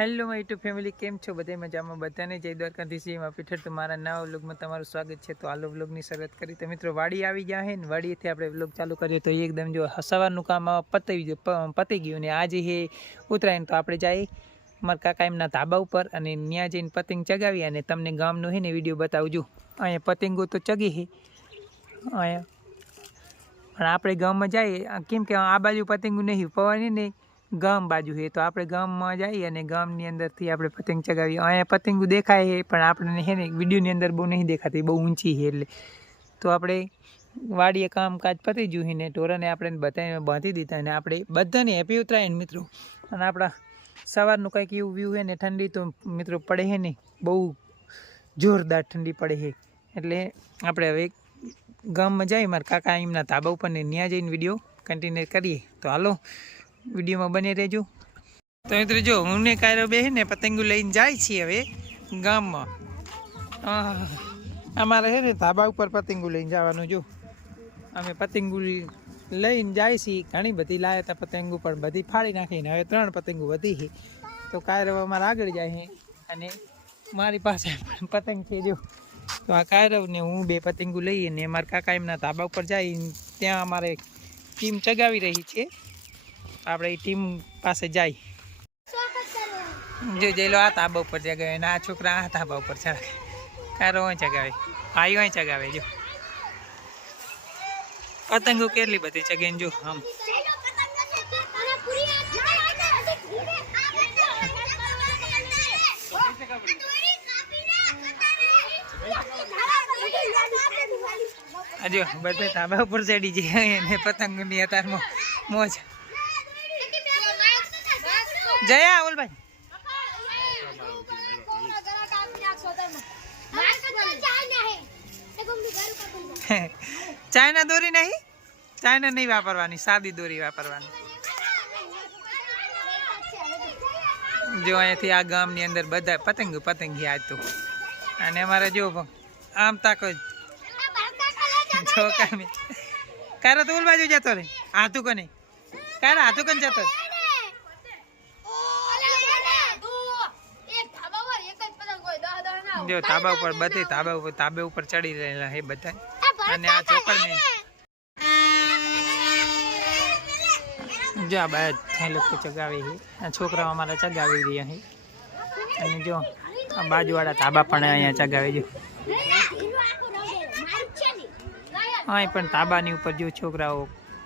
Hello my two family, કેમ છો? બધા મજામાં? બધાને જય દ્વારકાધીશ એમાં પીઠર તો મારા નવા વ્લોગમાં તમારું સ્વાગત છે. તો આલો વ્લોગની શરૂઆત કરી. તો મિત્રો, વાડી આવી ગયા હે ને, વાડીએથી આપણે વ્લોગ ચાલુ કરીએ તો એકદમ જો સવારનું કામ આ પતી ગયું પતી ગયું ને આજે હે ઉત્તરાયણ. તો આપણે જાય મારા કાકા એમના ધાબા ઉપર અને ત્યાં જઈને પતંગ ચગાવી અને તમને ગામનો હે ને વીડિયો બતાવજો. અહીંયા પતંગો તો ચગી હે. અહીંયા. પણ આપણે ગામમાં જઈએ કેમ કે આ બાજુ પતંગો નહીં, પવાની નહીં ગામ બાજુ છે તો આપણે ગામમાં જઈએ અને ગામની અંદરથી આપણે પતંગ ચગાવીએ. અહીંયા પતંગ દેખાય છે, પણ આપણને છે ને વિડીયોની અંદર બહુ નહીં દેખાતી, બહુ ઊંચી છે એટલે. તો આપણે વાડીએ કામકાજ પતી ગયું ને, ઢોરાને આપણે બધાને બાંધી દીધા અને આપણે બધાને હેપી ઉતરાયણ મિત્રો. અને આપણા સવારનું કંઈક એવું વ્યૂ છે ને, ઠંડી તો મિત્રો પડે છે ને બહુ જોરદાર ઠંડી પડે છે. એટલે આપણે હવે ગામમાં જઈએ, મારા કાકા એમના ધાબા ઉપર ને, ત્યાં જઈને વીડિયો કન્ટિન્યુ કરીએ. તો હાલો. વિડીયોમાં બને રહેજો. તો મિત્રો જો હું ને કાયરો બે ને પતંગો લઈને જાય છીએ હવે ગામમાં. અમારે છે ને ધાબા ઉપર પતંગો લઈને જવાનું જો. અમે પતંગો લઈને જાય છીએ. ઘણી બધી લાયા હતા પતંગો, પણ બધી ફાડી નાખીને હવે ત્રણ પતંગો વધી છે. તો કાયરો અમારે આગળ જાય છે. અને મારી પાસે પણ પતંગ છે જો. તો આ કાયરવને હું બે પતંગો લઈએ ને મારા કાકા એમના ધાબા ઉપર જાય ત્યાં અમારે ટીમ ચગાવી રહી છે. આપણે ટીમ પાસે જાય. જો જઈ લો, આ તાબા ઉપર ચગાવે ને આ છોકરા આ તાબા ઉપર ચગાવે કારો અહીં ચગાવે. ભાઈ અહીં ચગાવે, જો. પતંગો કેટલી બધી ચગે જો, આમ. જો, બધે તાબા ઉપર ચડી જાય અને પતંગોની અત્યારમાં મોજ. જયા ઓલભાઈ ચાઇના દોરી નહીં? ચાઇના નહીં વાપરવાની, સાદી દોરી વાપરવાની. જો અહીંયાથી આ ગામની અંદર બધા પતંગ પતંગી આજ તો. અને અમારે જો આમ તાકો કામે કારો તો ઓલ બાજુ જતો રે. હાથું કોને? કારે હાથું કોને જતો રે? જો તાબા ઉપર બધી તાબા ઉપર તાબે ઉપર ચડી રહેલા હે બધા. અને આ ચોકડને જો બાદ થઈ લોકો ચગાવે છે. આ છોકરાઓ અમારા ચગાવી રહ્યા છે. અને જો આ બાજુવાળા તાબા પણ અહીંયા ચગાવે જો અહીં પણ તાબાની ઉપર જો છોકરાઓ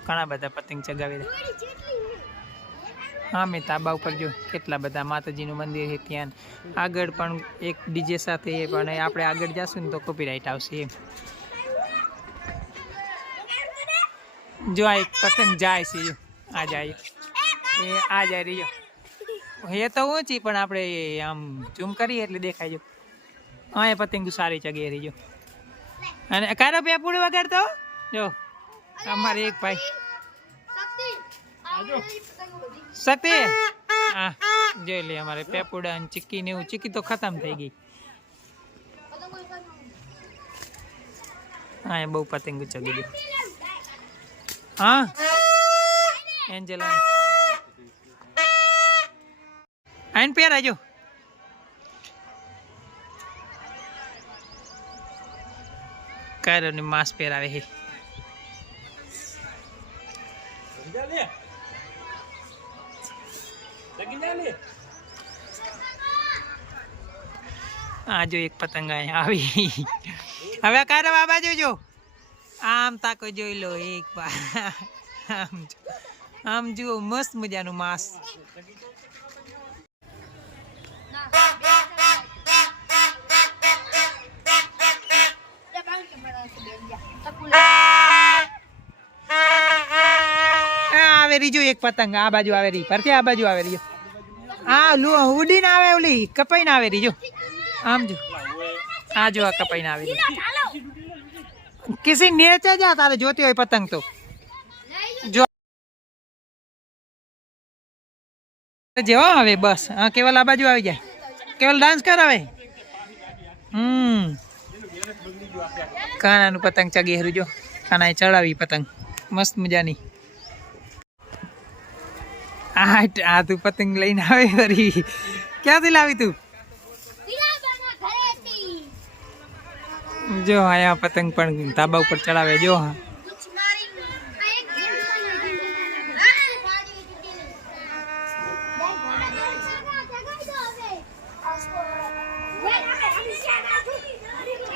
ઘણા બધા પતંગ ચગાવી રહ્યા. હા મેં તાબા ઉપર જો કેટલા બધા માતાજીનું મંદિર છે ત્યાં. આગળ પણ એક ડીજે સાથે પણ આપણે આગળ જશું ને તો કોપીરાઇટ આવશે એમ. જો આ એક પતંગ જાય છે આ જાય. એ આ જાય રહ્યો. એ તો ઊંચી, પણ આપણે આમ ઝૂમ કરીએ એટલે દેખાય, જો. હા, એ પતંગ સારી ચગે રહી, જો. અને કારો વગર વગાડતો? જો. અમારે એક ભાઈ. સતે હા જોઈ લે અમારે પેપુડા અને ચીક્કી ને એવું ચીક્કી તો ખતમ થઈ ગઈ હા એ બહુ પતંગ ચગી ગઈ હા એન્જલ આઈન પહેરા જો કાયરોની માસ પહેરાવે છે આ જો એક પતંગ આવી. હવે કારે બાબા બાજુ જો. આમ તાકો જોઈ લો એક વાર આમ આમ જુઓ, મસ્ત મજાનું માંસ. આવે રીજો એક પતંગ. આ બાજુ આવે રહી ફરતી આ બાજુ આવે રીજો આ લુ ઉડીને આવે ઓલી કપાઈને આવે રીજો આમ જો. આ જો આ કપાઈને આવે કિસી નીચે જા, તારે જોતી હોય પતંગ તો. જો. જેવો હવે, બસ. હા, કેવલ આ બાજુ આવી જાય. કેવલ ડાન્સ કરાવે હમ. કાનાનું પતંગ ચગી હરું જો. કાનાએ ચડાવી પતંગ. મસ્ત મજાની. આ આ તું પતંગ લઈને આવે ફરી. ક્યાંથી લાવી તું? જો, અહીંયા પતંગ પણ ધાબા ઉપર ચડાવે, જો, હા.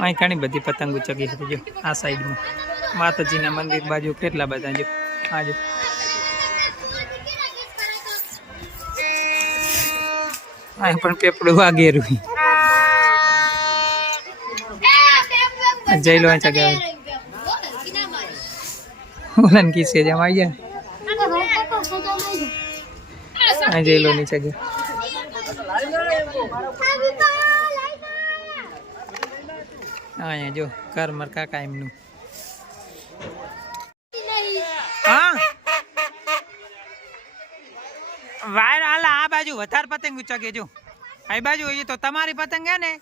અહીં ઘણી બધી પતંગો ચગી હતી જો, આ સાઈડમાં માતાજીના મંદિર બાજુ કેટલા બધા, જો, આ જો. અહીં પણ પેપડું વાગેરું. જઈ લો અહીં ઓલન ઓલાને કિસ્સે જેમ આવી અહીં જઈ લો નીચે ગયા અહીંયા જો કર મર કાકા એમનું. હા? વાયર બાજુ વધારે પતંગ જો. આ બાજુ એ તો તમારી પતંગ હે ને?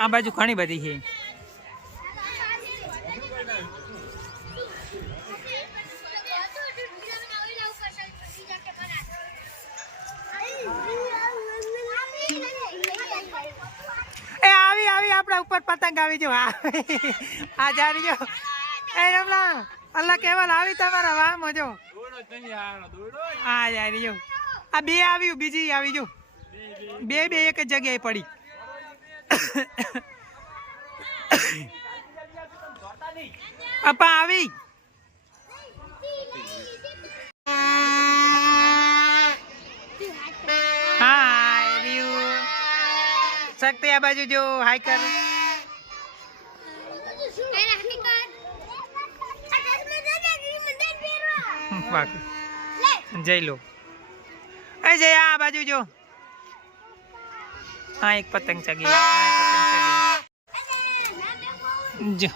આ બાજુ ઘણી બધી છે. એ આવી આવી, આપણા ઉપર પતંગ આવી જો આ જારી જો. એ રમલા અલ્લાહ કેવલ આવી તમારા વાહ મજો આ યાર આ બે આવ્યું, બીજી આવી જો બે બે એક જગ્યાએ પડી. અપા આવી. હા, આવ્યું. શક્તિ આ બાજુ જો હાઈ કર. જઈ લો. જય આ બાજુ જો. હા એક પતંગ ચગી આ એક પતંગ ચગી જો.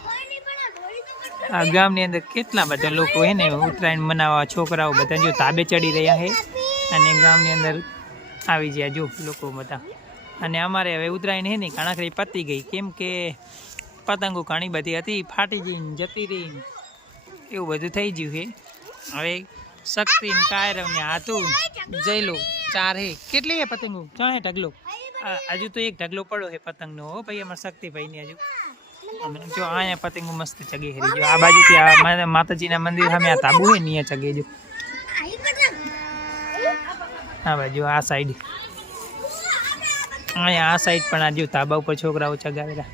આ ગામની અંદર કેટલા બધા લોકો હે ને ઉત્તરાયણ મનાવવા છોકરાઓ બધા જો તાબે ચડી રહ્યા છે અને ગામની અંદર આવી ગયા જો લોકો બધા. અને અમારે હવે ઉત્તરાયણ હે ને કણાકરી પતી ગઈ. કેમ કે પતંગો ઘણી બધી હતી ફાટી જઈને જતી રહી. એવું બધું થઈ ગયું છે હવે શક્તિ કાયરવ ને હાથું જઈ લો ચાર હે. કેટલી હે પતંગો? હે ઢગલો. હજુ તો એક ઢગલો પડ્યો હે પતંગનો હો. ભાઈ, અમારા શક્તિભાઈ ની હજુ. જો અહીંયા પતંગો મસ્ત ચગે હરી જો આ બાજુથી આ માતાજીના મંદિર સામે આ તાબુ હે ને ચગે જો. આ બાજુ આ સાઈડ અહીંયા આ સાઈડ પણ આ જો તાબા ઉપર છોકરાઓ ચગાવેલા.